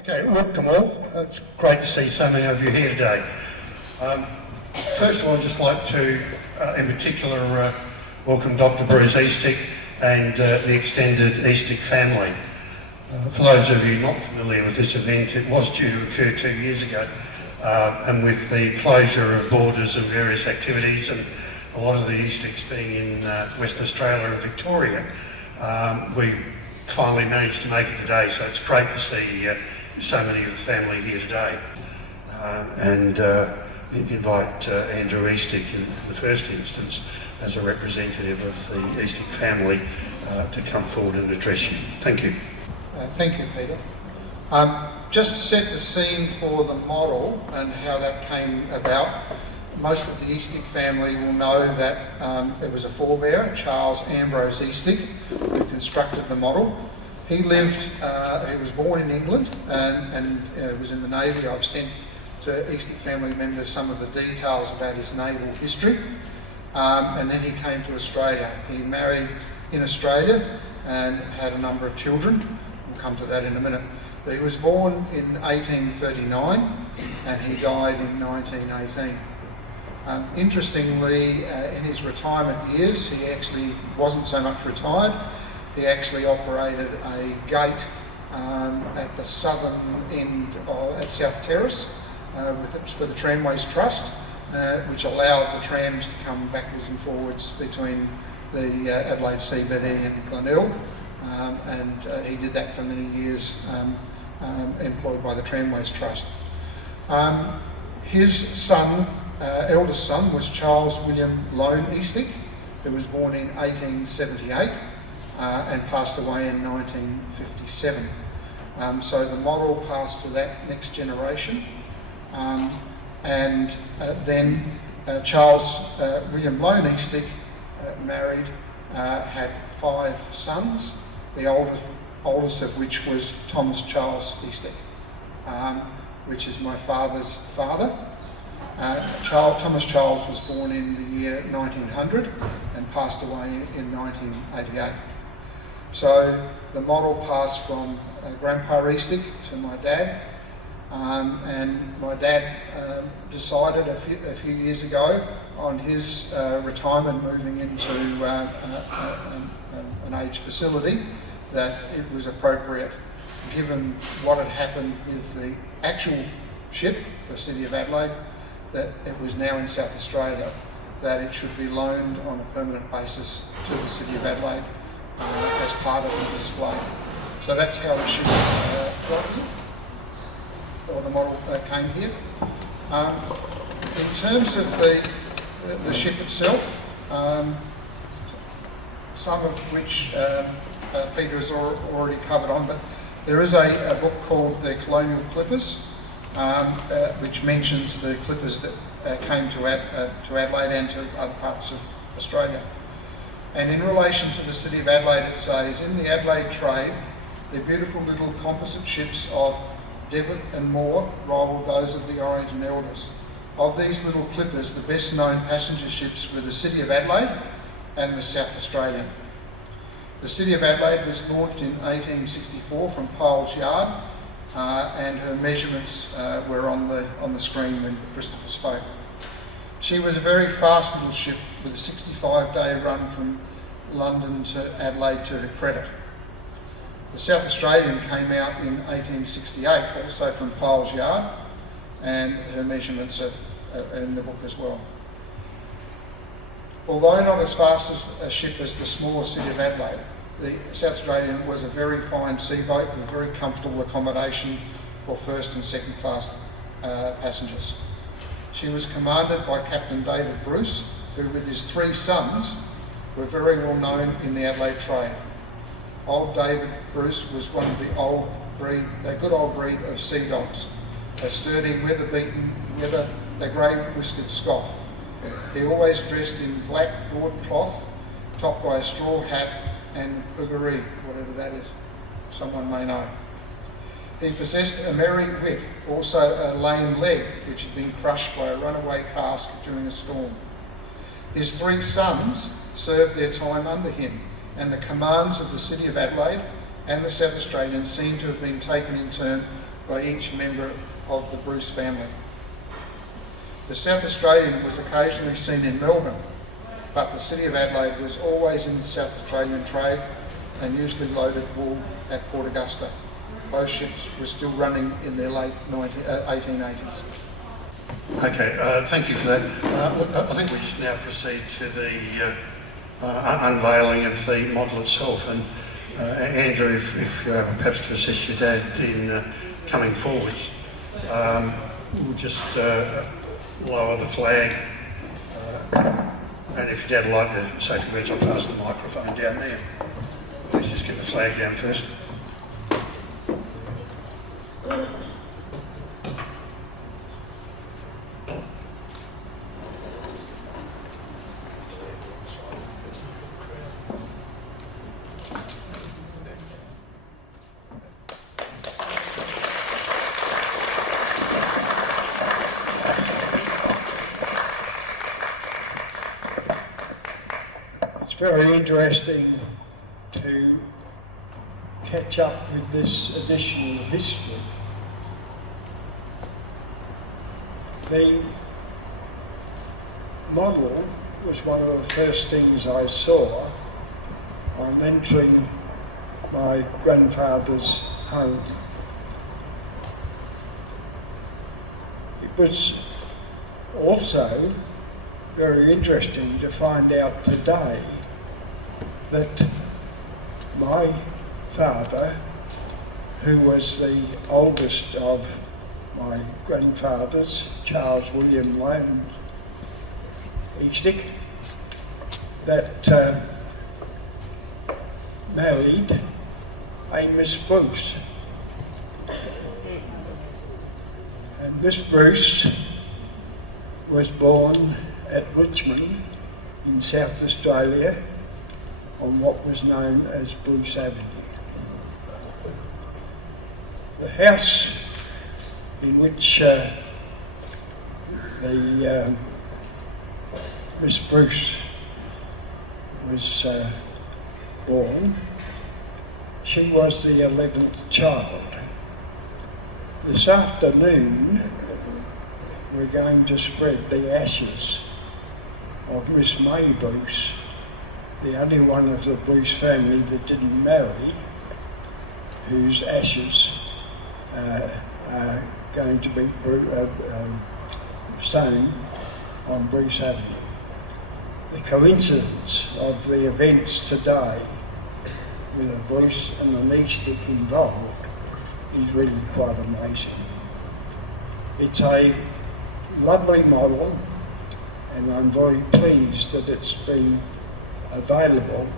Okay, welcome all. It's great to see so many of you here today. First of all, I'd just like to, in particular, welcome Dr. Bruce Eastick and the extended Eastick family. For those of you not familiar with this event, it was due to occur 2 years ago, and with the closure of borders and various activities, and a lot of the Easticks being in Western Australia and Victoria, we finally managed to make it today, so it's great to see so many of the family here today. And invite Andrew Eastick in the first instance as a representative of the Eastick family to come forward and address you. Thank you. Thank you, Peter. Just to set the scene for the model and how that came about, most of the Eastick family will know that there was a forebearer, Charles Ambrose Eastick, who constructed the model. He was born in England and was in the Navy. I've sent to Eastick family members some of the details about his naval history. And then he came to Australia. He married in Australia and had a number of children. We'll come to that in a minute. But he was born in 1839 and he died in 1918. Interestingly, in his retirement years, he actually wasn't so much retired. He actually operated a gate at the southern end at South Terrace for the Tramways Trust, which allowed the trams to come backwards and forwards between the Adelaide CBD and Glenelg, and he did that for many years, employed by the Tramways Trust. His son, eldest son, was Charles William Lone Eastick, who was born in 1878 and passed away in 1957. So the model passed to that next generation. And then Charles William Lone Eastick married, had 5 sons, the oldest of which was Thomas Charles Eastick, which is my father's father. Thomas Charles was born in the year 1900 and passed away in 1988. So the model passed from Grandpa Eastick to my dad, and my dad decided a few years ago on his retirement, moving into an aged facility, that it was appropriate, given what had happened with the actual ship, the City of Adelaide, that it was now in South Australia, that it should be loaned on a permanent basis to the City of Adelaide as part of the display. So that's how the ship got here, or the model came here. In terms of the ship itself, some of which Peter has already covered on, but there is a book called The Colonial Clippers, which mentions the clippers that came to Adelaide and to other parts of Australia. And in relation to the City of Adelaide, it says, in the Adelaide trade, the beautiful little composite ships of Devitt and Moore rivalled those of the Orange and Elders. Of these little clippers, the best known passenger ships were the City of Adelaide and the South Australian. The City of Adelaide was launched in 1864 from Pyle's Yard, and her measurements were on the screen when Christopher spoke. She was a very fast little ship with a 65-day run from London to Adelaide to her credit. The South Australian came out in 1868, also from Pyle's Yard, and her measurements are in the book as well. Although not as fast as a ship as the smaller City of Adelaide, the South Australian was a very fine seaboat with very comfortable accommodation for first and second class passengers. She was commanded by Captain David Bruce, who with his 3 sons were very well known in the Adelaide trade. Old David Bruce was one of the good old breed of sea dogs, a sturdy, weather-beaten, a grey-whiskered Scot. He always dressed in black broadcloth, topped by a straw hat and puggaree, whatever that is, someone may know. He possessed a merry wit, also a lame leg, which had been crushed by a runaway cask during a storm. His 3 sons served their time under him, and the commands of the City of Adelaide and the South Australian seem to have been taken in turn by each member of the Bruce family. The South Australian was occasionally seen in Melbourne, but the City of Adelaide was always in the South Australian trade and usually loaded wool at Port Augusta. Both ships were still running in their late 1880s. Okay, thank you for that. I think we should now proceed to the unveiling of the model itself. And Andrew, if you're able perhaps to assist your dad in coming forwards, we'll just lower the flag. And if your dad would like to say a few words, I'll pass the microphone down there. Let's just get the flag down first. It's very interesting to catch up with this additional history. The model was one of the first things I saw on entering my grandfather's home. It was also very interesting to find out today that my father, who was the oldest of my grandfathers, Charles William Lane Eastick, that married a Miss Bruce. And Miss Bruce was born at Richmond in South Australia on what was known as Bruce Avenue. The house in which the Miss Bruce was born, she was the 11th child. This afternoon we're going to spread the ashes of Miss May Bruce, the only one of the Bruce family that didn't marry, whose ashes are going to be sown on Bruce Avenue. The coincidence of the events today with a Bruce and an Eastick involved is really quite amazing. It's a lovely model, and I'm very pleased that it's been available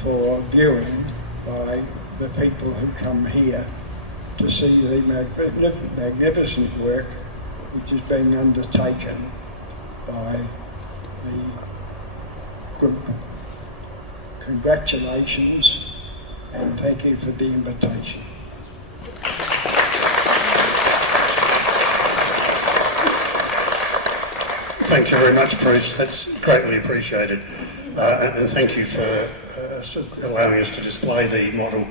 for viewing by the people who come here to see the magnificent work which is being undertaken by the group. Congratulations and thank you for the invitation. Thank you very much, Bruce. That's greatly appreciated. And thank you for allowing us to display the model.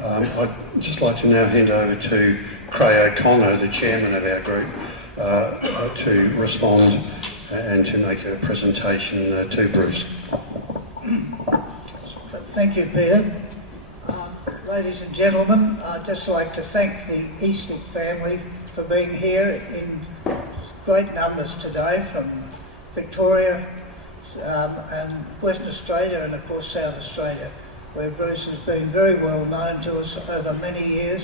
I'd just like to now hand over to Craig O'Connor, the chairman of our group, to respond and to make a presentation to Bruce. Thank you, Peter. Ladies and gentlemen, I'd just like to thank the Eastick family for being here in great numbers today from Victoria and Western Australia and of course South Australia, where Bruce has been very well known to us over many years,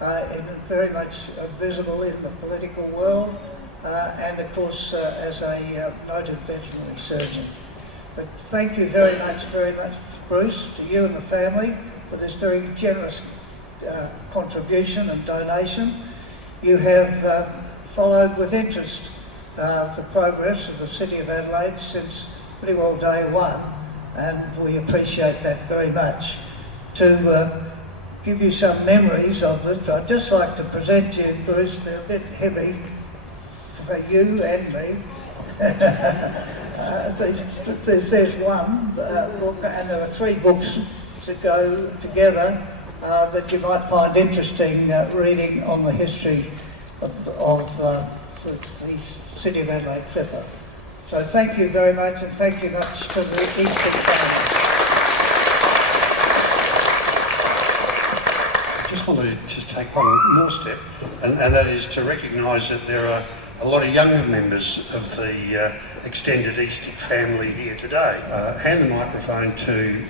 and very much visible in the political world, and of course as a noted veterinary surgeon. But thank you very much, Bruce, to you and the family for this very generous contribution and donation. You have followed with interest the progress of the City of Adelaide since pretty well day one, and we appreciate that very much. To give you some memories of it, I'd just like to present you, Bruce, they're a bit heavy for you and me. There's one book, and there are three books that go together that you might find interesting reading on the history of the City of Adelaide Clipper. So thank you very much, and thank you much to the Eastick family. Just want to take one more step, and that is to recognise that there are a lot of younger members of the extended Eastick family here today. Hand the microphone to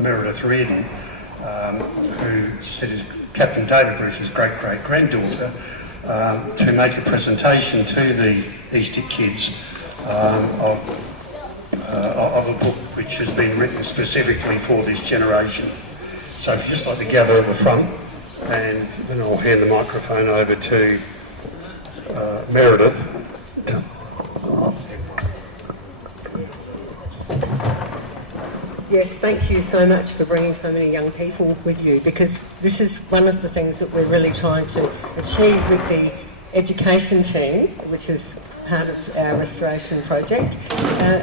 Meredith Reardon, who is Captain David Bruce's great-great-granddaughter, to make a presentation to the Eastick kids of a book which has been written specifically for this generation. So if you'd just like to gather at the front, and then I'll hand the microphone over to Meredith. Yes, thank you so much for bringing so many young people with you, because this is one of the things that we're really trying to achieve with the education team, which is part of our restoration project,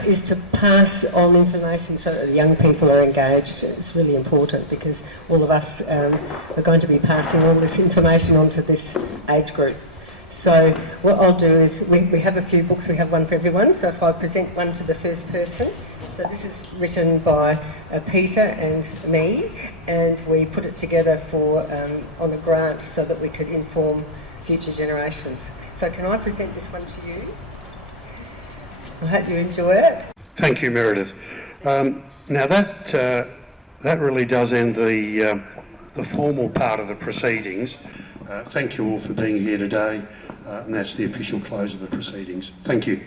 is to pass on information so that the young people are engaged. It's really important because all of us are going to be passing all this information on to this age group. So what I'll do is, we have a few books, we have one for everyone, so if I present one to the first person. So this is written by Peter and me, and we put it together for on a grant so that we could inform future generations. So can I present this one to you? I hope you enjoy it. Thank you, Meredith. Now that really does end the formal part of the proceedings. Thank you all for being here today, and that's the official close of the proceedings. Thank you.